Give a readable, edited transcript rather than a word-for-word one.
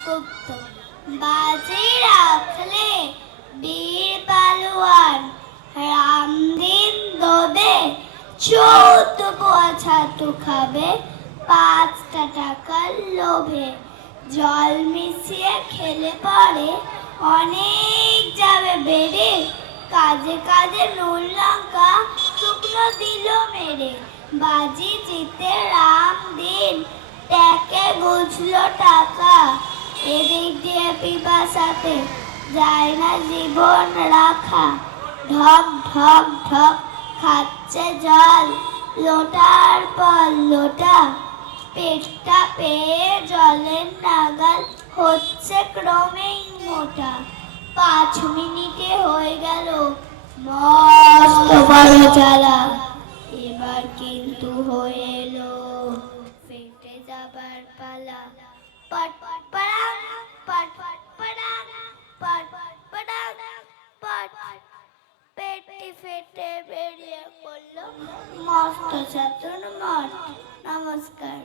গুপ্ত বাজি রাখলে বীর পালোয়ান রামদিন দোদে 14 পোয়া ছাতু খাবে 5টা টাকার লোভে। জল মিশিয়ে খেলে পরে অনেক যাবে বেড়ে, কাজে কাজে নুন লঙ্কা শুকনো দিল মেরে। বাজি জিতে রামদিন ট্যাকে গুছলো টাকা, এদিক দিয়ে পিপাসাতে যায় না জীবন রাখা। ঢক ঢক ঢক খাচ্ছে জল লোটার পর লোটা, পেটটা পেয়ে জলের নাগাল হচ্ছে ক্রমেই মোটা। 5 মিনিটে হয়ে গেল মস্ত বড় জ্বালা, এবার কিন্তু হয়ে এলো ফেটে যাবার পালা। পট পট পড়াং পট পট পড়াং পট পট পড়াং পট, পেটটি ফেটে বেরিয়ে পড়ল মস্ত ছাতুর মঠ। নমস্কার।